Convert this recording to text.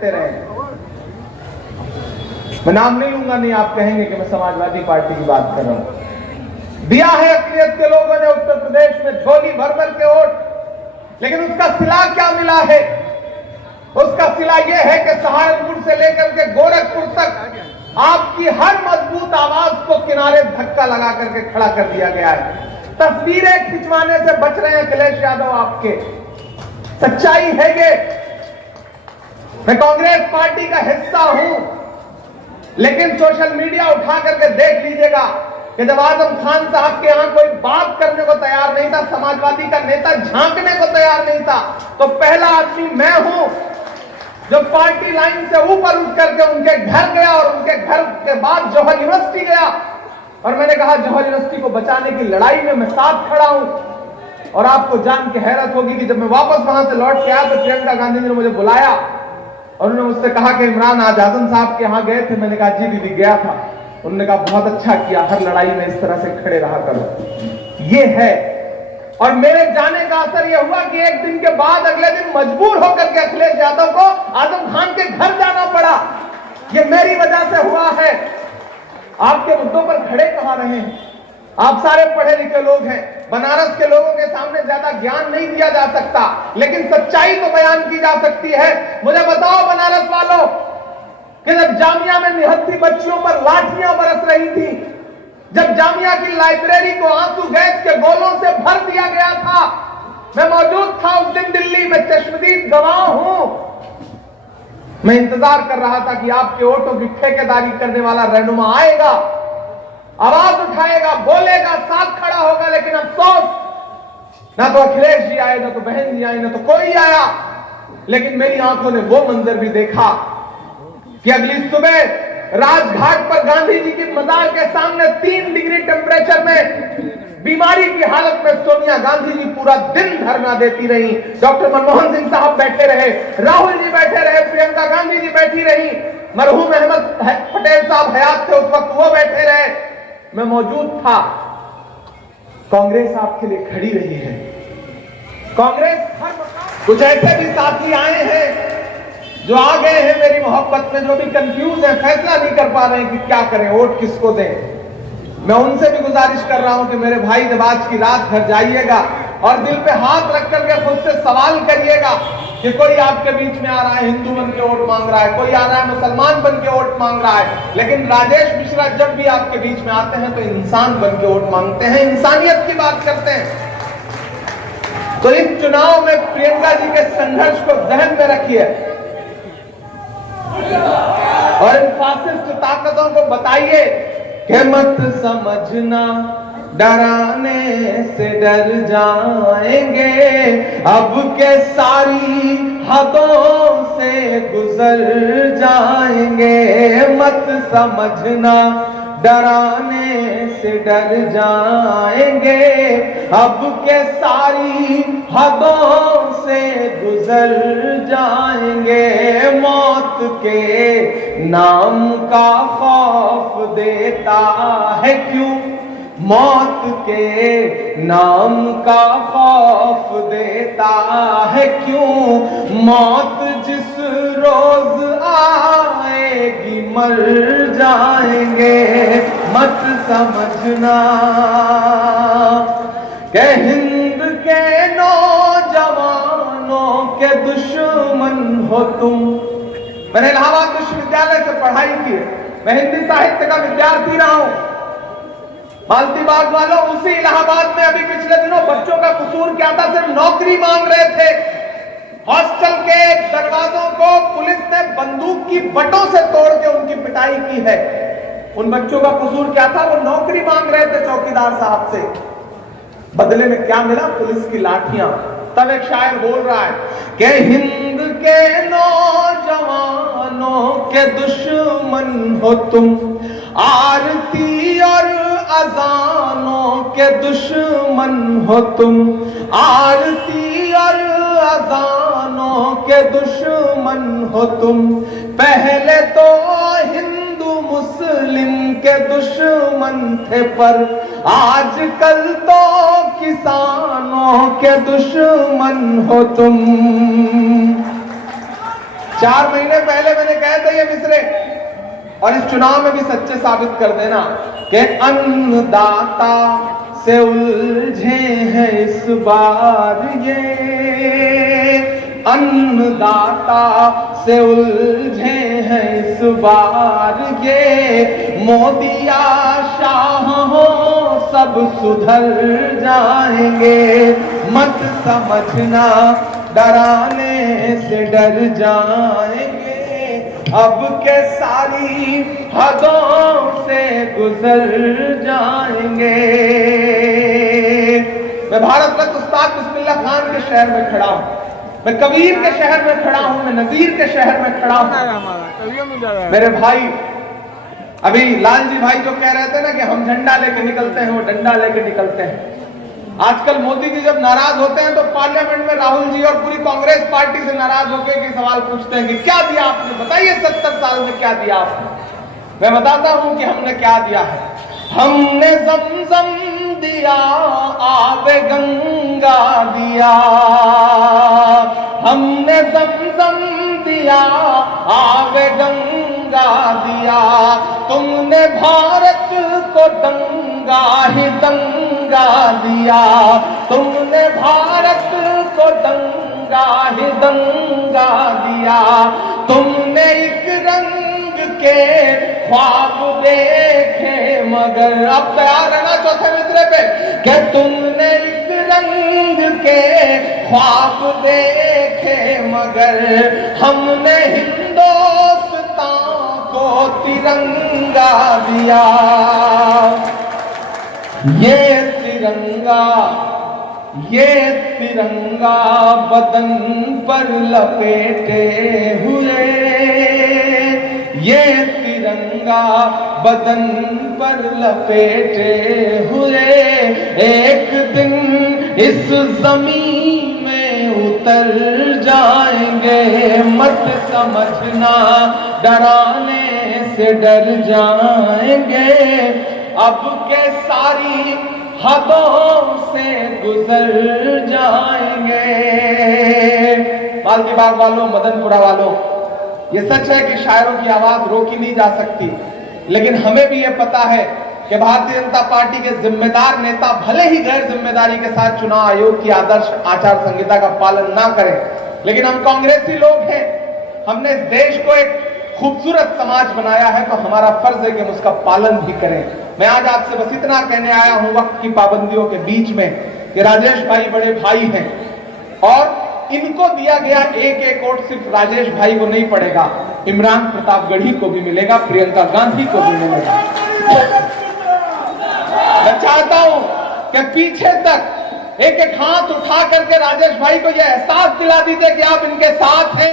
देते रहे। मैं नाम नहीं लूंगा, नहीं आप कहेंगे कि मैं समाजवादी पार्टी की बात कर रहा हूं। दिया है अक़लियत के लोगों ने उत्तर प्रदेश में झोली भर भर के वोट, लेकिन उसका सिला क्या मिला है? उसका सिला यह है कि सहारनपुर से लेकर के गोरखपुर तक आपकी हर मजबूत आवाज को किनारे धक्का लगा करके खड़ा कर दिया गया है। तस्वीरें खिंचवाने से बच रहे हैं अखिलेश यादव आपके। सच्चाई है ये। मैं कांग्रेस पार्टी का हिस्सा हूं, लेकिन सोशल मीडिया उठा करके देख लीजिएगा कि जब आजम खान साहब के यहां कोई बात करने को तैयार नहीं था, समाजवादी का नेता झांकने को तैयार नहीं था, तो पहला आदमी मैं हूं जो पार्टी लाइन से ऊपर उठ करके उनके घर गया और उनके घर के बाद जौहर यूनिवर्सिटी गया और मैंने कहा जौहर यूनिवर्सिटी को बचाने की लड़ाई में मैं साथ खड़ा हूं। और आपको जान के हैरत होगी कि जब मैं वापस वहां से लौट के आया तो प्रियंका गांधी ने मुझे बुलाया और उन्होंने मुझसे कहा कि इमरान आज आजम साहब के यहां गए थे। मैंने कहा जी दीदी गया था। उन्होंने कहा बहुत अच्छा किया, हर लड़ाई में इस तरह से खड़े रहा करो। ये है। और मेरे जाने का असर यह हुआ कि एक दिन के बाद अगले दिन मजबूर होकर के अखिलेश यादव को आजम खान के घर जाना पड़ा। यह मेरी वजह से हुआ है। आपके मुद्दों पर खड़े कहां रहे हैं? आप सारे पढ़े लिखे लोग हैं। बनारस के लोगों के सामने ज्यादा ज्ञान नहीं दिया जा सकता, लेकिन सच्चाई तो बयान की जा सकती है। मुझे बताओ बनारस वालों कि जब जामिया में निहत्थी बच्चियों पर लाठियां बरस रही थी, जब जामिया की लाइब्रेरी को आंसू गैस के गोलों से भर दिया गया था, मैं मौजूद था उस दिन दिल्ली में, चश्मदीद गवाह हूं। मैं इंतजार कर रहा था कि आपके वोटों की ठेकेदारी करने वाला रहनुमा आएगा, आवाज उठाएगा, बोलेगा, साथ खड़ा होगा। लेकिन अफसोस, ना तो अखिलेश जी आए, ना तो बहन जी आई, ना तो कोई आया। लेकिन मेरी आंखों ने वो मंजर भी देखा कि अगली सुबह राजघाट पर गांधी जी की मजार के सामने 3 डिग्री टेम्परेचर में बीमारी की हालत में सोनिया गांधी जी पूरा दिन धरना देती रही। डॉक्टर मनमोहन सिंह साहब बैठे रहे, राहुल जी बैठे रहे, प्रियंका गांधी जी बैठी रही, मरहूम अहमद पटेल साहब हयात थे उस वक्त, वो बैठे रहे, मैं मौजूद था। कांग्रेस आपके लिए खड़ी रही है। कांग्रेस हर कुछ ऐसे भी साथी आए हैं जो आ गए हैं मेरी मोहब्बत में, जो भी कंफ्यूज है, फैसला नहीं कर पा रहे हैं कि क्या करें, वोट किसको दें। मैं उनसे भी गुजारिश कर रहा हूं कि मेरे भाई जब आज की रात घर जाइएगा और दिल पे हाथ रख करके खुद से सवाल करिएगा कि कोई आपके बीच में आ रहा है हिंदू बन के वोट मांग रहा है, कोई आ रहा है मुसलमान बन के वोट मांग रहा है, लेकिन राजेश मिश्रा जब भी आपके बीच में आते हैं तो इंसान बन के वोट मांगते हैं, इंसानियत की बात करते हैं। तो इस चुनाव में प्रियंका जी के संघर्ष को जहन में रखिए और इन फासिस्ट ताकतों को बताइए कि मत समझना डराने से डर जाएंगे, अब के सारी हदों से गुजर जाएंगे। मत समझना डराने से डर जाएंगे, अब के सारी हदों से गुजर जाएंगे। मौत के नाम का खौफ देता है क्यों, मौत के नाम का खौफ देता है क्यों। मौत जिस रोज आएगी मर जाएंगे। मत समझना कि हिंद के नौजवानों के दुश्मन हो तुम। मैंने इलाहाबाद विश्वविद्यालय से पढ़ाई की है, मैं हिंदी साहित्य का विद्यार्थी रहा हूं। मालती बाग वालों, उसी इलाहाबाद में अभी पिछले दिनों बच्चों का कसूर क्या था, सिर्फ नौकरी मांग रहे थे। हॉस्टल के दरवाजों को पुलिस ने बंदूक की बटों से तोड़ के उनकी पिटाई की है। उन बच्चों का कसूर क्या था? वो नौकरी मांग रहे थे चौकीदार साहब से। बदले में क्या मिला? पुलिस की लाठियां। तब एक शायर बोल रहा है कि हिंद के नौजवानों के दुश्मन हो तुम, आरती और अजानों के दुश्मन हो तुम, आरती और अजानों के दुश्मन हो तुम। पहले तो हिंदू मुस्लिम के दुश्मन थे, पर आजकल तो किसानों के दुश्मन हो तुम। 4 महीने पहले मैंने कहा था ये मिसरे, और इस चुनाव में भी सच्चे साबित कर देना कि अन्नदाता से उलझे हैं इस बार ये, अन्नदाता से उलझे हैं इस बार ये, मोदिया शाह हो सब सुधर जाएंगे, मत समझना डराने से डर जाएंगे, अब के सारी हदों से गुजर जाएंगे। मैं भारत रत्न उस्ताद बिस्मिल्लाह खान के शहर में खड़ा हूं, मैं कबीर के शहर में खड़ा हूं, मैं नजीर के शहर में खड़ा हूं। मेरे भाई अभी लालजी भाई जो कह रहे थे ना कि हम झंडा लेके निकलते हैं, वो डंडा लेके निकलते हैं। आजकल मोदी जी जब नाराज होते हैं तो पार्लियामेंट में राहुल जी और पूरी कांग्रेस पार्टी से नाराज होकर के सवाल पूछते हैं कि क्या दिया आपने, बताइए 70 साल में क्या दिया आपने। मैं बताता हूं कि हमने क्या दिया है। हमने ज़मज़म दिया, आबे गंगा दिया, हमने ज़मज़म दिया, आबे गंगा दिया, तुमने भारत को दंगा ही दंगा दिया, तुमने भारत को दंगा ही दंगा दिया, तुमने एक रंग के ख्वाब देखे मगर, अब तैयार रहना चौथे मिसरे पे, कि तुमने एक रंग के ख्वाब देखे मगर, हमने हिंदुस्तान को तिरंगा दिया, ये तिरंगा बदन पर लपेटे हुए, ये तिरंगा बदन पर लपेटे हुए, एक दिन इस जमीन में उतर जाएंगे, मत समझना डराने से डर जाएंगे, अब के सारी हदों से गुजर जाएंगे। मालती बाग वालों, मदनपुरा वालों, ये सच है कि शायरों की आवाज रोकी नहीं जा सकती, लेकिन हमें भी ये पता है कि भारतीय जनता पार्टी के जिम्मेदार नेता भले ही गैर जिम्मेदारी के साथ चुनाव आयोग की आदर्श आचार संहिता का पालन ना करें, लेकिन हम कांग्रेसी लोग हैं, हमने इस देश को एक खूबसूरत समाज बनाया है, तो हमारा फर्ज है कि हम उसका पालन भी करें। मैं आज आपसे बस इतना कहने आया हूं वक्त की पाबंदियों के बीच में कि राजेश भाई बड़े भाई हैं और इनको दिया गया एक वोट सिर्फ राजेश भाई को नहीं पड़ेगा, इमरान प्रतापगढ़ी को भी मिलेगा, प्रियंका गांधी को भी मिलेगा। मैं चाहता हूं कि पीछे तक एक एक हाथ उठा करके राजेश भाई को यह एहसास दिला दीजिए कि आप इनके साथ हैं।